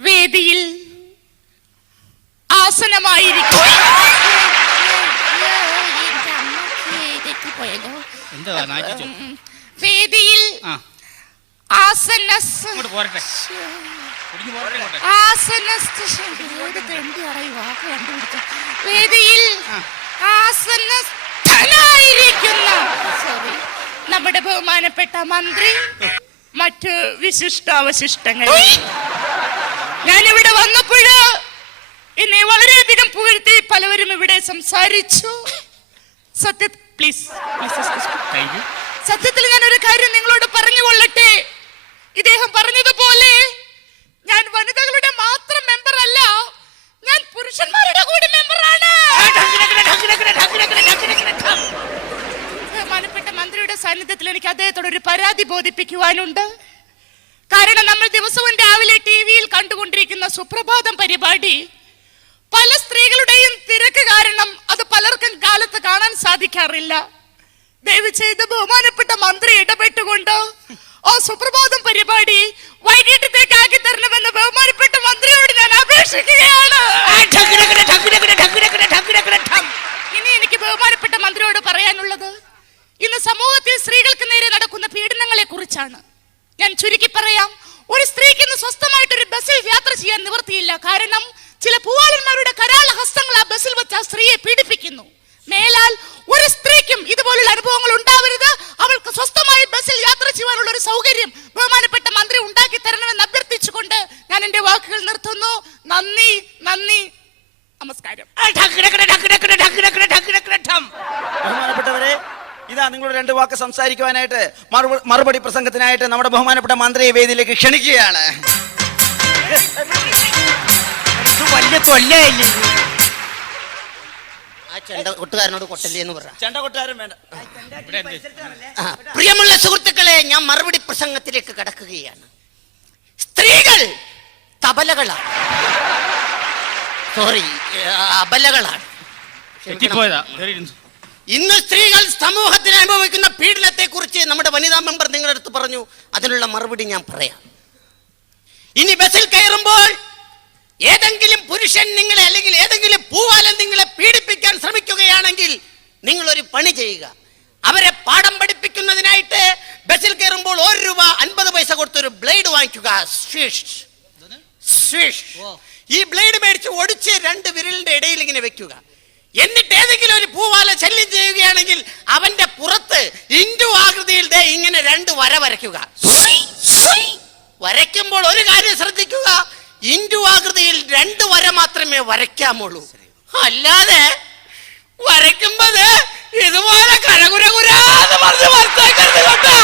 വേദിയിൽ ആസനമായിരിക്കും. വേദിയിൽ ആസനസ്ഥ വേദിയിൽ ആസനസ്ഥനായിരിക്കുന്ന നമ്മുടെ ബഹുമാനപ്പെട്ട മന്ത്രി മറ്റ് വിശിഷ്ടാവശിഷ്ടങ്ങൾ. ഞാനിവിടെ വന്നപ്പോഴ് എന്നെ വളരെയധികം പുകഴ്ത്തി പലവരും ഇവിടെ സംസാരിച്ചു. സത്യ പ്ലീസ് സത്യത്തിൽ ഞാൻ ഒരു കാര്യം നിങ്ങളോട് പറഞ്ഞു കൊള്ളട്ടെ ഇദ്ദേഹം പറഞ്ഞതുപോലെ ഞാൻ വനിതകളുടെ മാത്രം മെമ്പർ അല്ല ഞാൻ പുരുഷന്മാരുടെ കൂടി മെമ്പറാണ് ബഹുമാനപ്പെട്ട മന്ത്രിയുടെ സാന്നിധ്യത്തിൽ എനിക്ക് അദ്ദേഹത്തോട് ഒരു പരാതി ബോധിപ്പിക്കുവാനുണ്ട്. കാരണം നമ്മൾ ദിവസവും രാവിലെ ടി വിയിൽ കണ്ടുകൊണ്ടിരിക്കുന്ന സുപ്രഭാതം പരിപാടി പല സ്ത്രീകളുടെയും തിരക്ക് കാരണം അത് പലർക്കും കാലത്ത് കാണാൻ സാധിക്കാറില്ല. ദയവ് ചെയ്ത് ബഹുമാനപ്പെട്ട മന്ത്രി ഇടപെട്ടുകൊണ്ട് ഓ സുപ്രഭാതം പരിപാടി വൈകിട്ടത്തേക്ക് ആക്കി തരണമെന്ന് ബഹുമാനപ്പെട്ട മന്ത്രിയോട് ഞാൻ അപേക്ഷിക്കുകയാണ്. ഇനി എനിക്ക് ബഹുമാനപ്പെട്ട മന്ത്രിയോട് കുറിച്ചാണ് ഞാൻ ചുരുക്കി പറയാം ഒരു സ്ത്രീക്ക് ഇന്ന് സ്വസ്ഥമായിട്ട് ഒരു ബസ്സിൽ യാത്ര ചെയ്യാൻ നിവൃത്തിയില്ല. കാരണം ചില പൂവാളന്മാരുടെ കരാള ഹസ്തങ്ങൾ ആ ബസ്സിൽ വെച്ച് ആ സ്ത്രീയെ പീഡിപ്പിക്കുന്നു. മേലാൽ ഒരു സ്ത്രീക്കും ഇതുപോലുള്ള അനുഭവങ്ങൾ ഉണ്ടാവരുത്. അവൾക്ക് സ്വസ്ഥമായി ബസ്സിൽ യാത്ര ചെയ്യാനുള്ള ഒരു സൗകര്യം ബഹുമാനപ്പെട്ട മന്ത്രി ഉണ്ടാക്കി തരണമെന്ന് അഭ്യർത്ഥിച്ചുകൊണ്ട് ഞാൻ എന്റെ വാക്കുകൾ നിർത്തുന്നു. നന്ദി നന്ദി. നമസ്കാരം. ഇതാ നിങ്ങളോട് രണ്ട് വാക്ക് സംസാരിക്കുവാനായിട്ട് മറുപടി പ്രസംഗത്തിനായിട്ട് നമ്മുടെ ബഹുമാനപ്പെട്ട മന്ത്രിയെ വേദിയിലേക്ക് ക്ഷണിക്കുകയാണ്. വലിയ തൊല്ലയല്ലേ ആ ചെണ്ട കൊട്ടുകാരനോട് കൊട്ടല്ലേ എന്ന് ചെണ്ട വേണ്ട. പ്രിയമുള്ള സുഹൃത്തുക്കളെ ഞാൻ മറുപടി പ്രസംഗത്തിലേക്ക് കടക്കുകയാണ്. സ്ത്രീകൾ തബലകളാണ്. സോറി അബലകളാണ്. ഇന്ന് സ്ത്രീകൾ സമൂഹത്തിന് അനുഭവിക്കുന്ന പീഡനത്തെ കുറിച്ച് നമ്മുടെ വനിതാ മെമ്പർ നിങ്ങളുടെ അടുത്ത് പറഞ്ഞു. അതിനുള്ള മറുപടി ഞാൻ പറയാം. ഇനി ബസ്സിൽ കയറുമ്പോൾ ഏതെങ്കിലും പുരുഷൻ നിങ്ങളെ അല്ലെങ്കിൽ ഏതെങ്കിലും പൂവാലൻ നിങ്ങളെ പീഡിപ്പിക്കാൻ ശ്രമിക്കുകയാണെങ്കിൽ നിങ്ങൾ ഒരു പണി ചെയ്യുക. അവരെ പാഠം പഠിപ്പിക്കുന്നതിനായിട്ട് ബസ്സിൽ കയറുമ്പോൾ ഒരു രൂപ അൻപത് പൈസ കൊടുത്തൊരു ബ്ലേഡ് വാങ്ങിക്കുക. ഈ ബ്ലേഡ് മേടിച്ച് ഒടിച്ച് രണ്ട് വിരലിന്റെ ഇടയിൽ ഇങ്ങനെ വെക്കുക. എന്നിട്ട് ഏതെങ്കിലും ഒരു പൂവാല ശല്യം ചെയ്യുകയാണെങ്കിൽ അവന്റെ പുറത്ത് ഇൻഡു ആകൃതിയിൽ ദേ ഇങ്ങനെ രണ്ട് വര വരയ്ക്കുക. വരയ്ക്കുമ്പോൾ ഒരു കാര്യം ശ്രദ്ധിക്കുക. ഇൻഡു ആകൃതിയിൽ രണ്ട് വര മാത്രമേ വരയ്ക്കാമുള്ളൂ. അല്ലാതെ വരയ്ക്കുമ്പോ ഇതുപോലെ കരകുരകുരാന്ന് പറഞ്ഞ് വരച്ചേക്കരുത് കേട്ടോ.